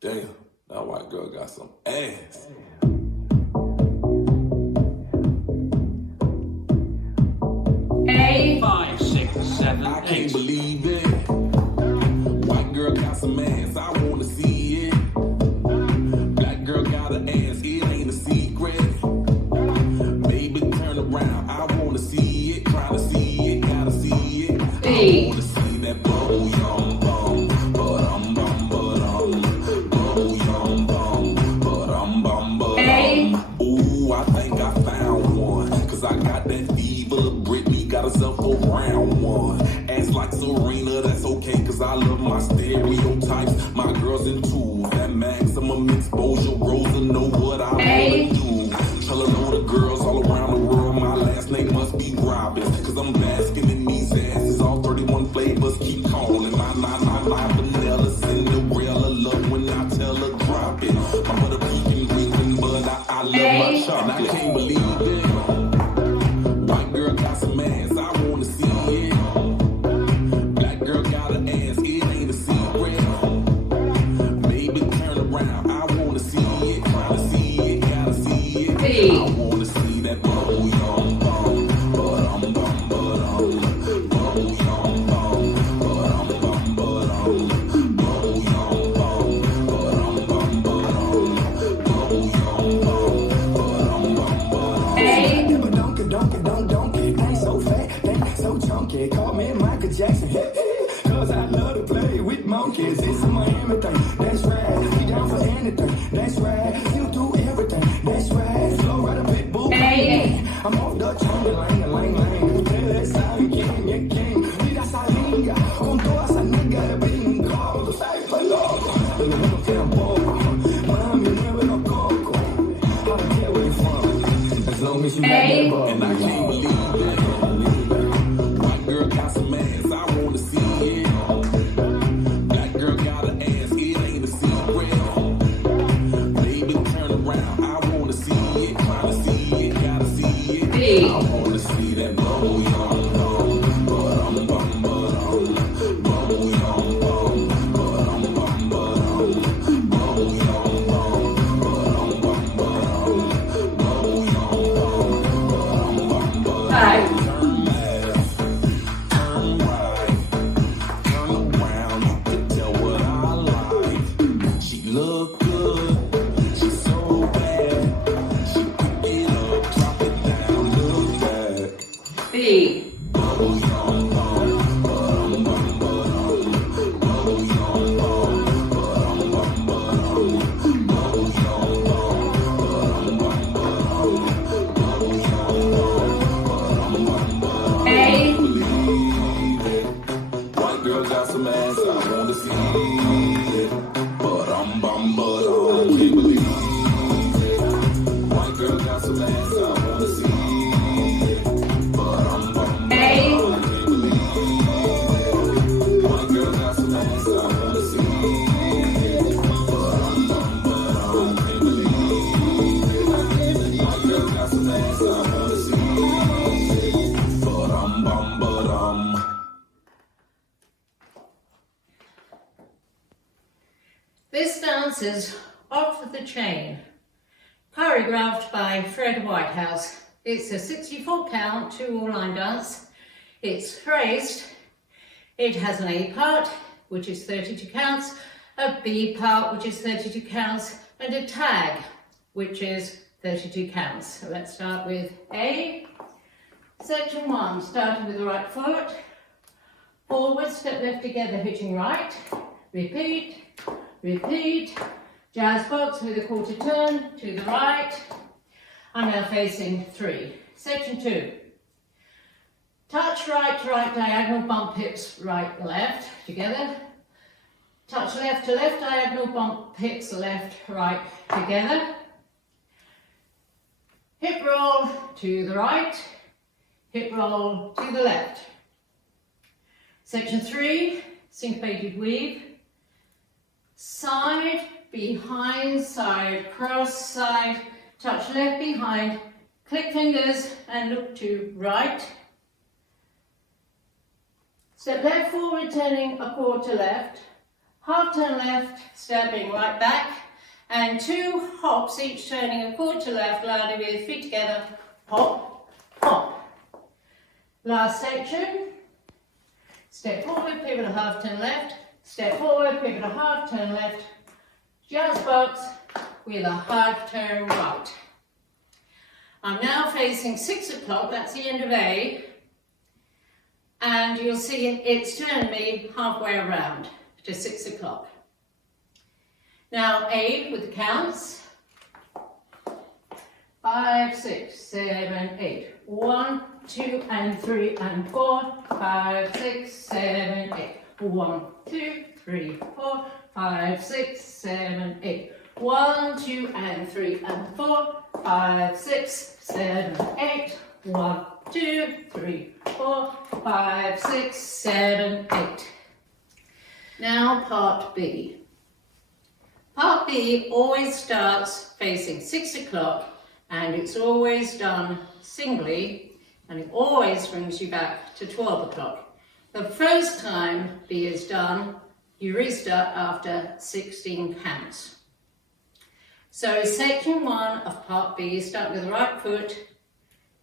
Damn, that white girl got some ass. A. 5, 6, 7, I 8. can't believe it. White girl got some ass, I wanna see it. Black girl got an ass, it ain't a secret. Baby, turn around, I wanna see it. Try to see it, gotta see it. B. I wanna see that bubble yum bum, ba-dum bum ba-dum, bubble yum bum, ba-dum bum ba-dum. Ooh, I think I found one, cause I got that fever. Britney got herself a round one. Ass like Serena, that's okay, cause I love my stereotypes. My girls in twos, that maximum exposure. Rosa know what I wanna do. Tell her know the girls all around the world, my last name must be Robbins, cause I'm basking in these asses. All 31 flavors keep calling. My vanilla Cinderella, love when I tell her drop it. My butter pecan green, but I love my chocolate. And I can't believe it. White girl got some ass, I wanna see it. Black girl got an ass, it ain't a secret. Baby, turn around, I wanna see it. Try to see it, gotta see it. B. I wanna see that bubble yum bum, ba-dum bum ba-dum, bubble yum bum, ba-dum bum ba-dum, bubble yum bum, ba-dum bum ba-dum, bubble yum bum, ba-dum bum ba-dum. A. Donkey, ain't so fat, ain't so chunky. Call me Michael Jackson, cause I love to play with monkeys. It's a Miami thing, that's right. We down for anything, that's right. You do everything, that's right. Flow right a pit bull. I'm off the chain, lane. Ustedes saben quién es quién. Mira esa liga, con toda esa nigga de bingo. Tú sabes, pues loco, pero no me quedan poco. Mami, mueve los cocos. I don't care where you're from, as long as you got that ball. And I can't believe it. White girl got some ass, I wanna see it. Black girl got an ass, it ain't a secret. Baby, turn around, I wanna see it. Try to see it, gotta see it. B. I wanna see that bubble yum bum, ba-dum bum ba-dum, bubble yum bum, ba-dum bum ba-dum, bubble yum bum, ba-dum bum ba-dum, bubble yum bum, ba-dum bum ba-dum. 5. Turn left, turn right, turn around, you can tell what I like. She look good, she's so bad. She pick it up, drop it down, look back. B. Bubble yum bum, ba-dum bum ba-dum, bubble yum bum, ba-dum bum ba-dum, bubble yum bum, ba-dum bum ba-dum, bubble yum bum, ba-dum bum ba-dum. A. Believe it. White girl got some ass, I wanna see it. Ba-dum bum ba-dum, can't believe it. White girl got some ass, I wanna see it. Ba-dum bum A. ba-dum, can't believe it. White girl got some ass, I wanna see it. Ba-dum bum ba-dum, can't believe it. White girl got some ass, I wanna see it. Ba-dum bum ba-dum. This dance is Off the Chain, choreographed by Fred Whitehouse. It's a 64 count, 2 all-line dance. It's phrased. It has an A part, which is 32 counts, a B part, which is 32 counts, and a tag, which is 32 counts. So let's start with A. Section 1, starting with the right foot. Forward, step left together, hitting right. Repeat. Jazz box with a quarter turn to the right. I'm now facing 3. Section 2. Touch right to right diagonal, bump hips right left together. Touch left to left diagonal, bump hips left right together. Hip roll to the right, hip roll to the left. Section 3, syncopated weave. Side, behind, side, cross, side, touch left behind, click fingers and look to right. Step left forward, turning a quarter left, half turn left, stepping right back, and 2 hops, each turning a quarter left, landing with feet together, hop, hop. Last section, step forward, pivot a half turn left, step forward, pivot a half turn left, just box with a half turn right. I'm now facing 6 o'clock, that's the end of A, and you'll see it's turned me halfway around to 6 o'clock. Now A with the counts. 5, 6, 7, 8. 1, 2, and 3, and 4. 5, 6, 7, 8. 1, 2, 3, 4. 5, 6, 7, 8. 1, 2, and 3, and 4. 5, 6, 7, 8. 1, 2, 3, 4. 5, 6, 7, 8. Now part B. Part B always starts facing 6 o'clock and it's always done singly and it always brings you back to 12 o'clock. The first time B is done, you restart after 16 counts. So section 1 of part B, start with the right foot,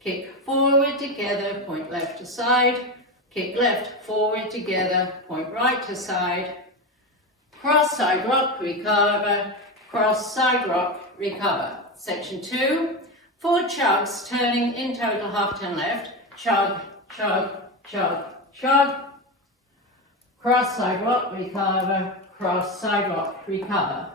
kick forward together, point left to side, kick left, forward together, point right to side, cross side rock, recover, cross side rock, recover. Section 2, 4 chugs, turning in total half turn left, chug, chug, chug, chug, cross side rock, recover, cross side rock, recover.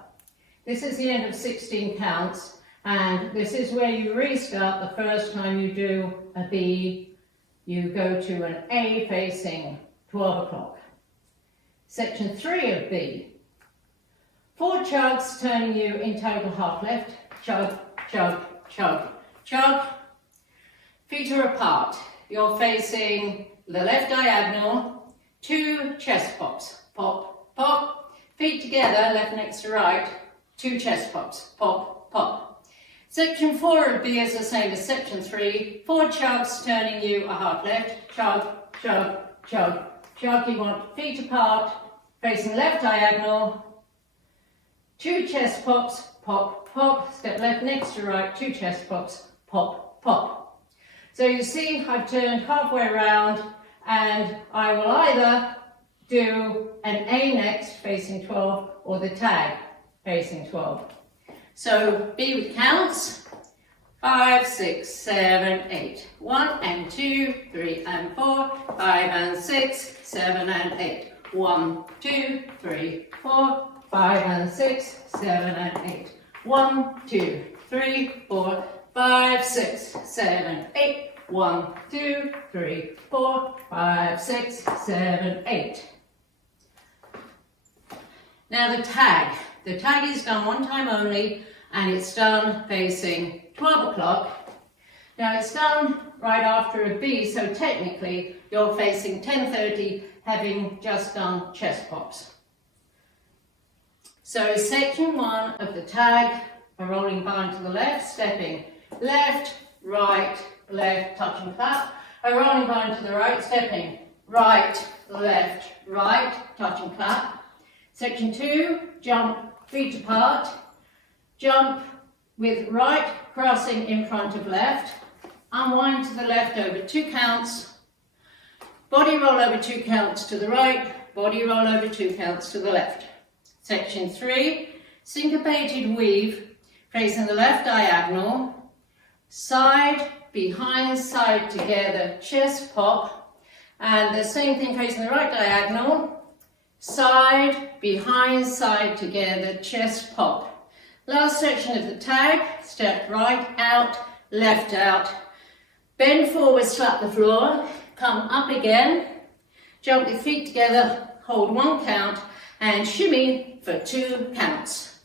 This is the end of 16 counts, and this is where you restart the first time you do a B, you go to an A facing 12 o'clock. Section 3 of B, 4 chugs, turning you in total half left, chug, chug, chug, chug. Feet are apart. You're facing the left diagonal, 2 chest pops, pop, pop. Feet together, left next to right, 2 chest pops, pop, pop. Section 4 of B is the same as section 3, 4 chugs, turning you a half left, chug, chug, chug, chug. You want feet apart, facing left diagonal, 2 chest pops, pop, pop, step left next to right, 2 chest pops, pop, pop. So you see I've turned halfway around and I will either do an A next facing 12 or the tag facing 12. So B with counts, 5, 6, 7, 8. 1 and 2, 3 and 4, 5 and 6, 7 and 8. 1, 2, 3, 4, 5 and 6, 7 and 8. 1, 2, 3, 4, 5, 6, 7, 8. 1, 2, 3, 4, 5, 6, 7, 8. Now the tag. The tag is done one time only and it's done facing 12 o'clock. Now it's done right after a B, so technically you're facing 10:30, having just done chest pops. So section 1 of the tag, a rolling bind to the left, stepping left, right, left, touch and clap. A rolling bind to the right, stepping right, left, right, touch and clap. Section 2, jump feet apart, jump with right crossing in front of left, unwind to the left over 2 counts, body roll over 2 counts to the right, body roll over 2 counts to the left. Section 3, syncopated weave, facing the left diagonal, side, behind, side together, chest pop, and the same thing facing the right diagonal, side, behind, side together, chest pop. Last section of the tag, step right out, left out, bend forward, slap the floor, come up again, jump with feet together, hold 1 count, and shimmy for 2 counts.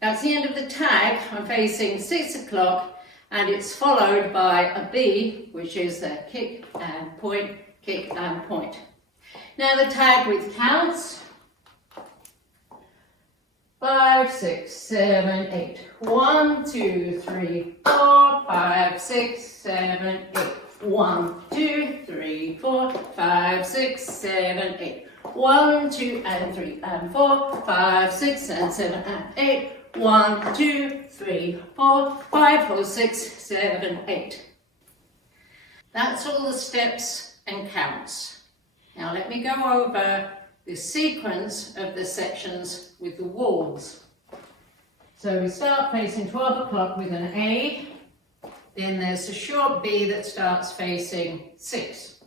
That's the end of the tag. I'm facing 6 o'clock and it's followed by a B, which is the kick and point, kick and point. Now the tag with counts, 5, 6, 7, 8. 1, 2, 3, 4, 5, 6, 7, 8. 1, 2, 3, 4, 5, 6, 7, 8. 1, 2, and 3, and 4, 5, 6, and 7, and 8. 1, 2, 3, 4, 5, 4, 6, 7, 8. That's all the steps and counts. Now let me go over the sequence of the sections with the walls. So we start facing 12 o'clock with an A, then there's a short B that starts facing 6.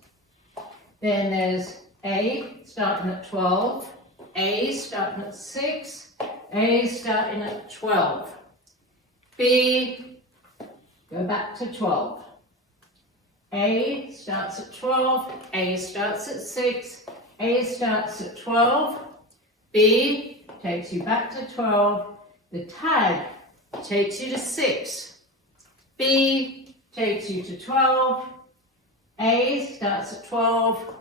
Then there's A starting at 12, A starting at 6, A starting at 12, B, go back to 12. A starts at 12, A starts at 6, A starts at 12, B takes you back to 12, the tag takes you to 6, B takes you to 12, A starts at 12,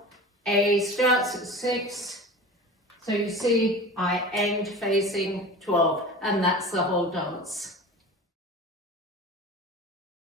A starts at 6, so you see I end facing 12 and that's the whole dance.